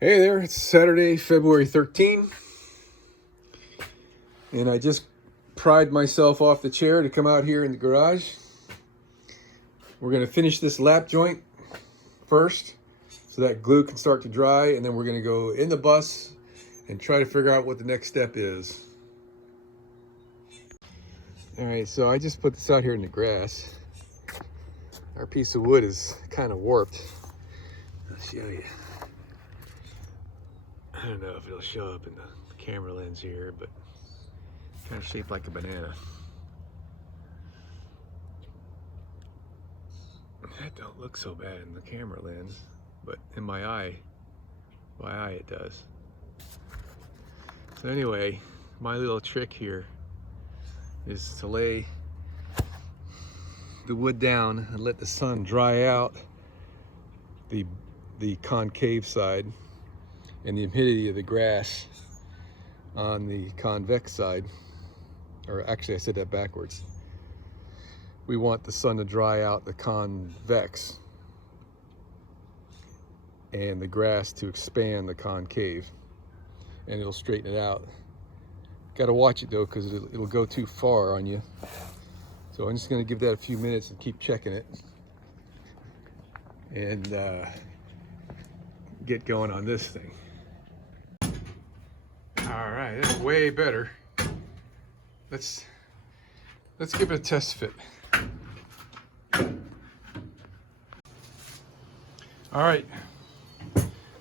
Hey there, it's Saturday, February 13th, and I just pried myself off the chair to come out here in the garage. We're going to finish this lap joint first so that glue can start to dry, and then we're going to go in the bus and try to figure out what the next step is. Alright, so I just put this out here in the grass. Our piece of wood is kind of warped. I'll show you. I don't know if it'll show up in the camera lens here, but kind of shaped like a banana. That don't look so bad in the camera lens, but in my eye it does. So anyway, my little trick here is to lay the wood down and let the sun dry out the concave side and the humidity of the grass on the convex side. Or actually I said that backwards. We want the sun to dry out the convex and the grass to expand the concave, and it'll straighten it out. Got to watch it though, because it'll go too far on you. So I'm just going to give that a few minutes and keep checking it and get going on this thing. All right, that's way better. Let's give it a test fit. All right,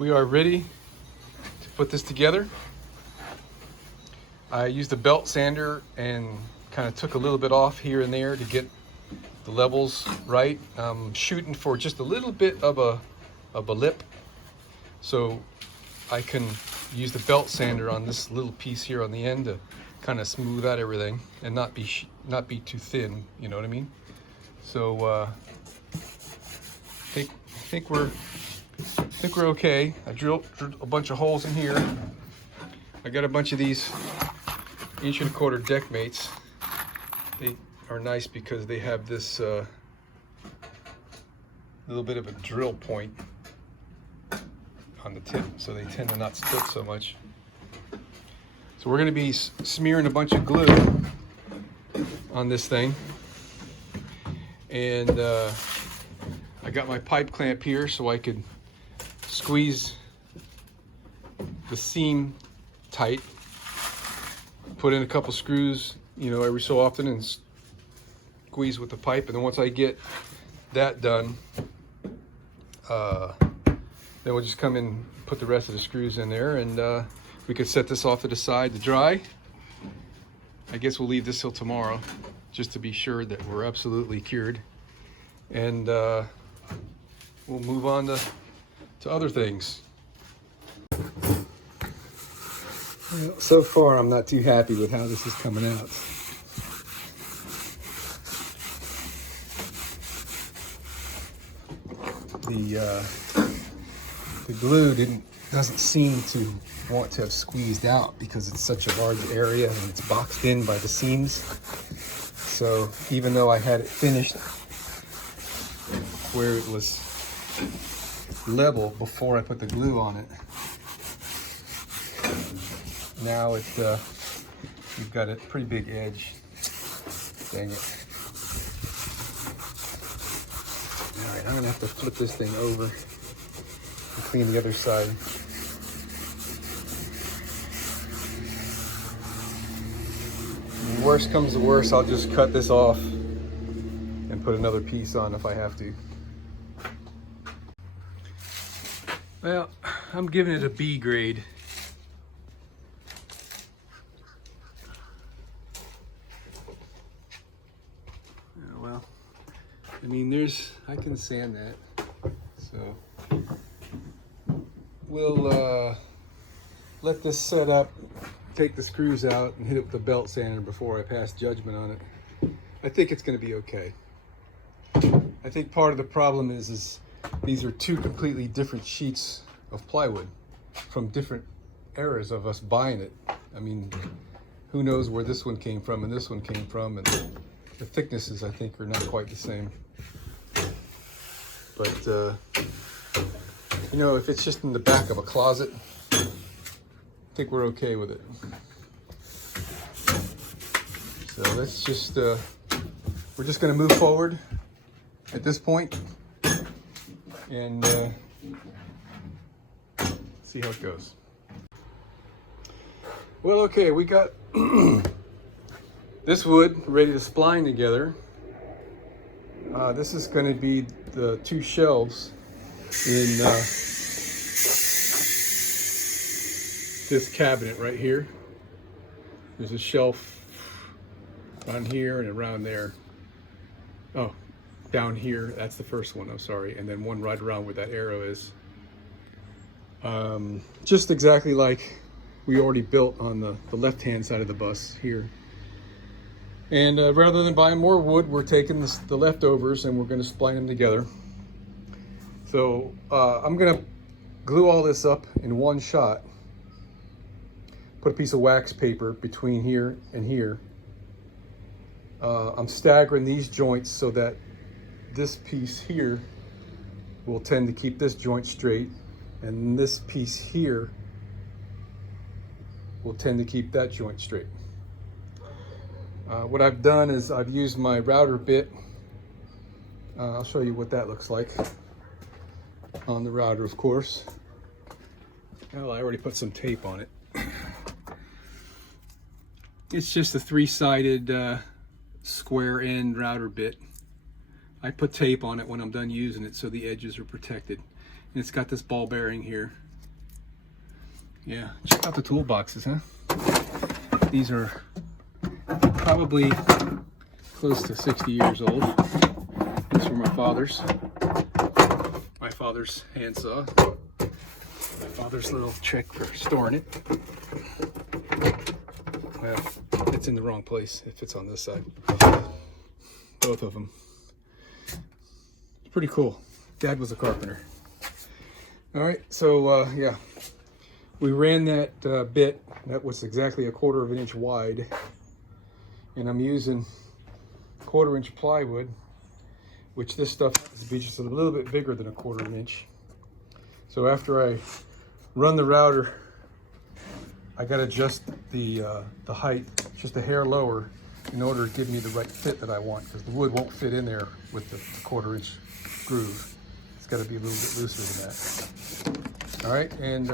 we are ready to put this together. I used a belt sander and kind of took a little bit off here and there to get the levels right. I'm shooting for just a little bit of a lip, so I can use the belt sander on this little piece here on the end to kind of smooth out everything and not be too thin. You know what I mean? So I think we're okay. I drilled a bunch of holes in here. I got a bunch of these 1¼ deck mates. They are nice because they have this little bit of a drill point on the tip, so they tend to not stick so much. So we're going to be smearing a bunch of glue on this thing, and I got my pipe clamp here so I could squeeze the seam tight, put in a couple screws, you know, every so often, and squeeze with the pipe. And then once I get that done, then we'll just come in, put the rest of the screws in there, and we could set this off to the side to dry. I guess we'll leave this till tomorrow just to be sure that we're absolutely cured, and we'll move on to other things. Well, so far I'm not too happy with how this is coming out. The glue doesn't seem to want to have squeezed out because it's such a large area and it's boxed in by the seams. So even though I had it finished where it was level before I put the glue on it, now you've got a pretty big edge. Dang it. All right, I'm gonna have to flip this thing over and clean the other side. When worst comes to worst, I'll just cut this off and put another piece on if I have to. Well, I'm giving it a B grade. Well, I mean, I can sand that. So we'll let this set up, take the screws out, and hit it with the belt sander before I pass judgment on it. I think it's going to be okay. I think part of the problem is these are two completely different sheets of plywood from different eras of us buying it. I mean, who knows where this one came from and this one came from, and the thicknesses, I think, are not quite the same. But You know, if it's just in the back of a closet, I think we're okay with it. So let's just, we're just going to move forward at this point and see how it goes. Well, okay, we got this wood ready to spline together. This is going to be the 2 shelves in this cabinet right here. There's a shelf around here and around there. Oh, down here, that's the first one, I'm sorry. And then one right around where that arrow is. Just exactly like we already built on the left-hand side of the bus here. And rather than buying more wood, we're taking the leftovers and we're going to spline them together. So I'm going to glue all this up in one shot. Put a piece of wax paper between here and here. I'm staggering these joints so that this piece here will tend to keep this joint straight, and this piece here will tend to keep that joint straight. What I've done is I've used my router bit. I'll show you what that looks like on the router, of course. Well, I already put some tape on it. It's just a 3-sided square end router bit. I put tape on it when I'm done using it so the edges are protected. And it's got this ball bearing here. Yeah, check out the toolboxes, huh? These are probably close to 60 years old. These were my father's. My father's handsaw. My father's little trick for storing it. Well, it's in the wrong place if it's on this side. Both of them. It's pretty cool. Dad was a carpenter. All right, so yeah, we ran that bit. That was exactly 1/4 of an inch wide, and I'm using 1/4 inch plywood, which this stuff has to be just a little bit bigger than 1/4 of an inch. So after I run the router, I got to adjust the height just a hair lower in order to give me the right fit that I want, because the wood won't fit in there with the 1/4 inch groove. It's got to be a little bit looser than that. All right, and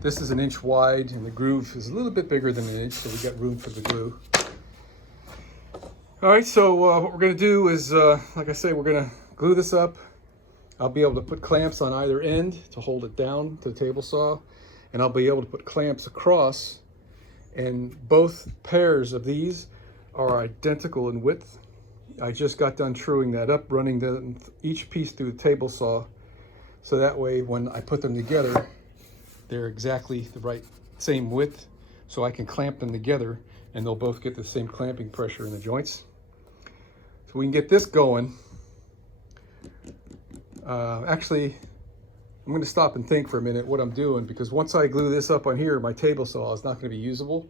this is 1 inch wide, and the groove is a little bit bigger than 1 inch, so we got room for the glue. All right, so what we're going to do is, like I say, we're going to glue this up. I'll be able to put clamps on either end to hold it down to the table saw, and I'll be able to put clamps across, and both pairs of these are identical in width. I just got done truing that up, running each piece through the table saw, so that way when I put them together, they're exactly the right same width, so I can clamp them together and they'll both get the same clamping pressure in the joints. So we can get this going. Actually, I'm going to stop and think for a minute what I'm doing, because once I glue this up on here, my table saw is not going to be usable,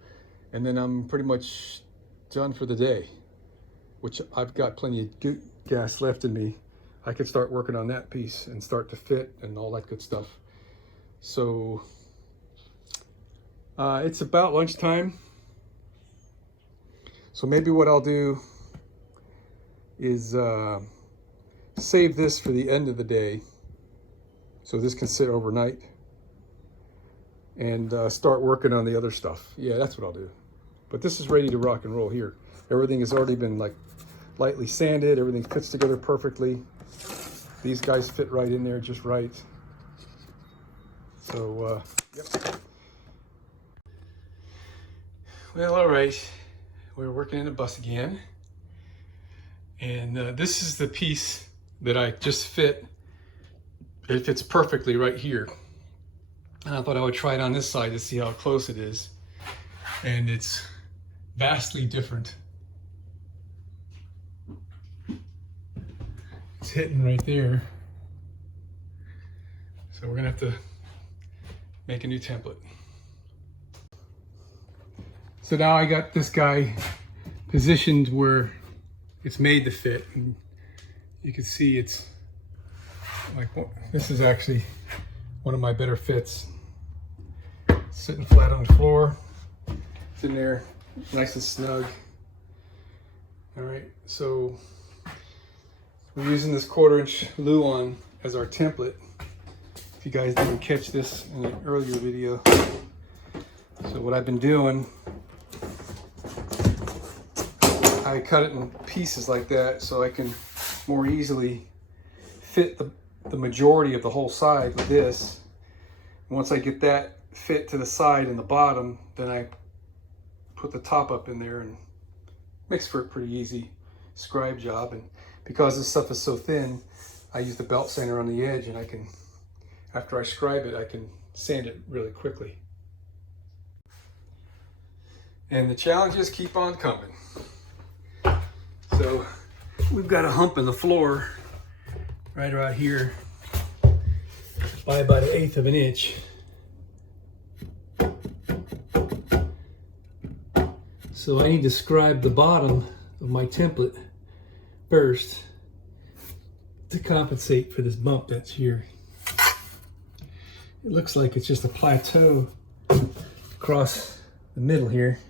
and then I'm pretty much done for the day, which I've got plenty of gas left in me. I could start working on that piece and start to fit and all that good stuff. So it's about lunchtime. So maybe what I'll do is save this for the end of the day, so this can sit overnight, and start working on the other stuff. Yeah, that's what I'll do. But this is ready to rock and roll here. Everything has already been like lightly sanded. Everything fits together perfectly. These guys fit right in there just right. So, yep. Well, all right. We're working in a bus again. And this is the piece that I just fit. It fits perfectly right here. And I thought I would try it on this side to see how close it is. And it's vastly different. It's hitting right there. So we're gonna have to make a new template. So now I got this guy positioned where it's made to fit. And you can see it's like, well, this is actually one of my better fits. Sitting flat on the floor. It's in there, nice and snug. All right, so we're using this 1/4" Luan as our template. If you guys didn't catch this in an earlier video. So what I've been doing, I cut it in pieces like that so I can more easily fit the majority of the whole side with this. Once I get that fit to the side and the bottom, then I put the top up in there, and makes for a pretty easy scribe job. And because this stuff is so thin, I use the belt sander on the edge, and I can, after I scribe it, I can sand it really quickly. And the challenges keep on coming. So we've got a hump in the floor right around here by about 1/8 of an inch. So I need to scribe the bottom of my template first to compensate for this bump that's here. It looks like it's just a plateau across the middle here.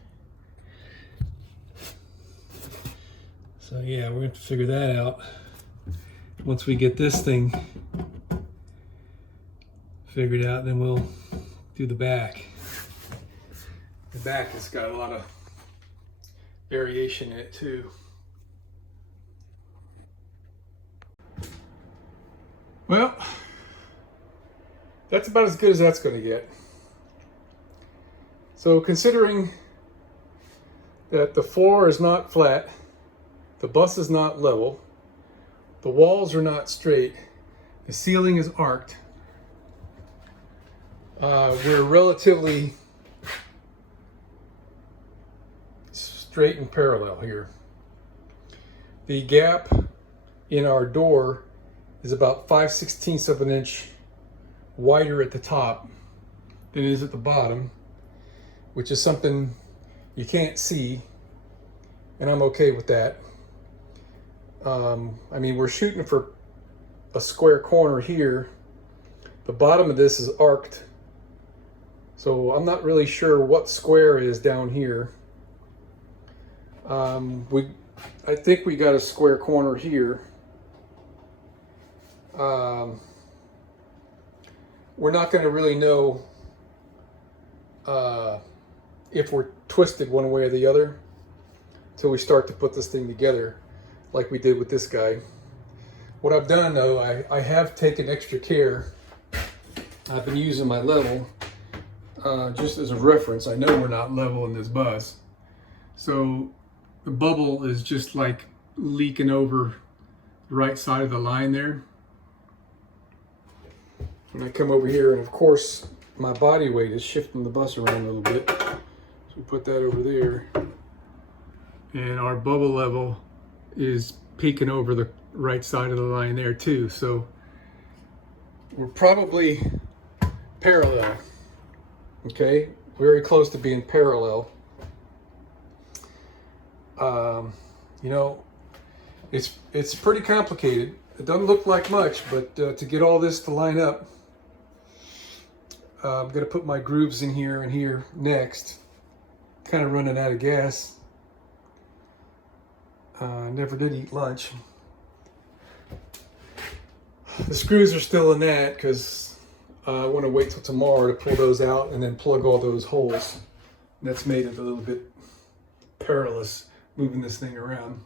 So yeah, we're going to figure that out once we get this thing figured out. Then we'll do the back. The back has got a lot of variation in it too. Well, that's about as good as that's going to get. So considering that the floor is not flat, the bus is not level, the walls are not straight, the ceiling is arced, we're relatively straight and parallel here. The gap in our door is about 5/16 of an inch wider at the top than it is at the bottom, which is something you can't see, and I'm okay with that. I mean, we're shooting for a square corner here. The bottom of this is arced, so I'm not really sure what square is down here. I think we got a square corner here. We're not going to really know if we're twisted one way or the other until we start to put this thing together like we did with this guy. What I've done though, I have taken extra care. I've been using my level just as a reference. I know we're not level in this bus, so the bubble is just like leaking over the right side of the line there. When I come over here, and of course my body weight is shifting the bus around a little bit, so we put that over there, and our bubble level is peeking over the right side of the line there too. So we're probably parallel, okay, very close to being parallel. You know, it's pretty complicated. It doesn't look like much, but to get all this to line up, I'm going to put my grooves in here and here next. Kind of running out of gas. Never did eat lunch. The screws are still in that because I want to wait till tomorrow to pull those out and then plug all those holes. And that's made it a little bit perilous moving this thing around.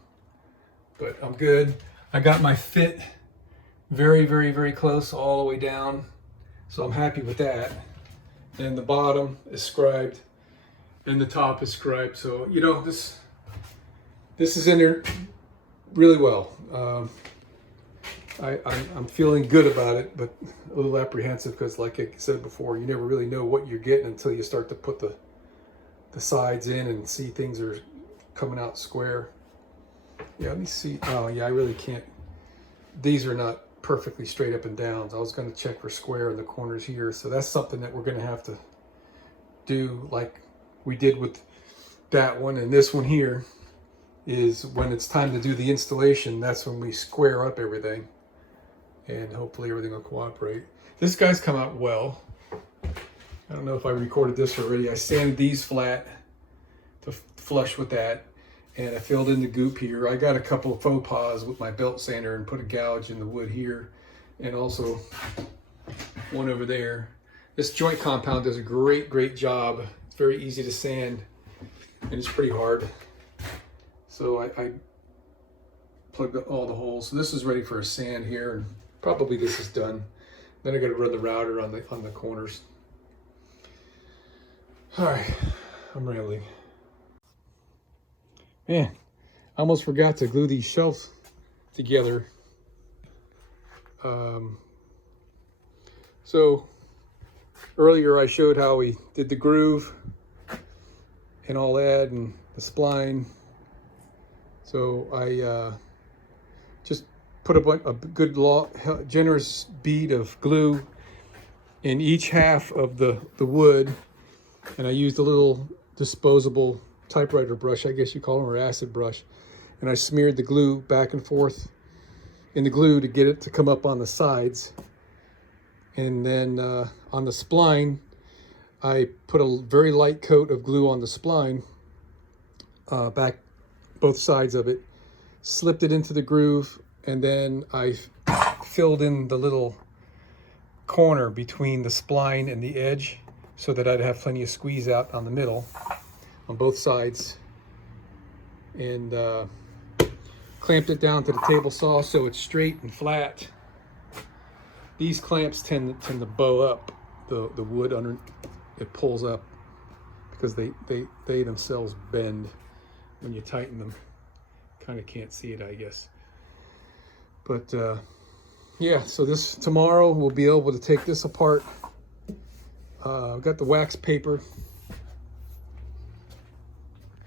But I'm good. I got my fit very, very, very close all the way down. So I'm happy with that. And the bottom is scribed and the top is scribed. So, you know, this is in there really well. I'm feeling good about it, but a little apprehensive because, like I said before, you never really know what you're getting until you start to put the sides in and see things are coming out square. Yeah, let me see. Oh yeah, I really can't. These are not perfectly straight up and down. I was going to check for square in the corners here. So that's something that we're going to have to do like we did with that one. And this one here is when it's time to do the installation. That's when we square up everything. And hopefully everything will cooperate. This guy's come out well. I don't know if I recorded this already. I sanded these flat to flush with that, and I filled in the goop here. I got a couple of faux pas with my belt sander and put a gouge in the wood here, and also one over there. This joint compound does a great job. It's very easy to sand, and it's pretty hard. So I plugged up all the holes. So this is ready for a sand here, and probably this is done. Then I got to run the router on the corners. All right, I'm rambling. Man, I almost forgot to glue these shelves together. So earlier I showed how we did the groove and all that and the spline. So I just put a good generous bead of glue in each half of the wood, and I used a little disposable typewriter brush, I guess you call them, or acid brush, and I smeared the glue back and forth in the glue to get it to come up on the sides. And then on the spline, I put a very light coat of glue on the spline, back both sides of it, slipped it into the groove, and then I filled in the little corner between the spline and the edge so that I'd have plenty of squeeze out on the middle on both sides, and clamped it down to the table saw so it's straight and flat. These clamps tend to bow up the wood under, it pulls up because they themselves bend when you tighten them. Kind of can't see it, I guess. But yeah, so tomorrow we'll be able to take this apart. I've got the wax paper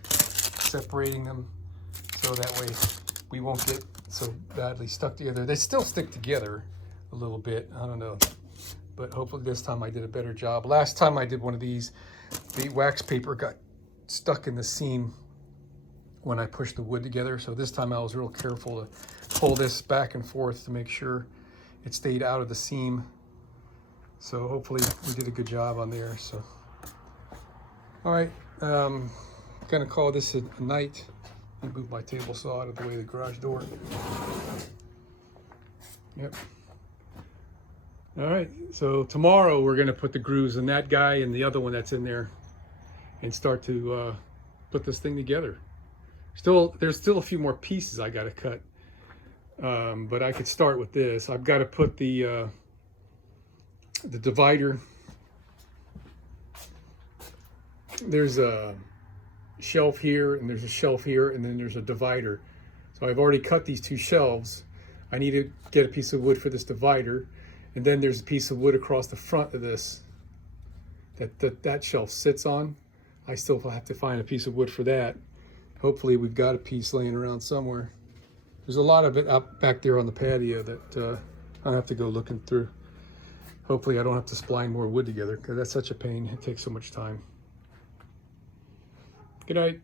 separating them so that way we won't get so badly stuck together. They still stick together a little bit, I don't know, but hopefully this time I did a better job. Last time I did one of these, the wax paper got stuck in the seam when I pushed the wood together, so this time I was real careful to pull this back and forth to make sure it stayed out of the seam. So hopefully we did a good job on there. So all right, gonna call this a night. Let me move my table saw out of the way of the garage door. Yep. All right, so tomorrow we're gonna put the grooves in that guy and the other one that's in there and start to put this thing together. There's still a few more pieces I gotta cut, but I could start with this. I've got to put the divider. There's a shelf here and there's a shelf here and then there's a divider. So I've already cut these two shelves. I need to get a piece of wood for this divider, and then there's a piece of wood across the front of this that shelf sits on. I still have to find a piece of wood for that. Hopefully we've got a piece laying around somewhere. There's a lot of it up back there on the patio that I'll have to go looking through. Hopefully I don't have to spline more wood together because that's such a pain. It takes so much time. Good night.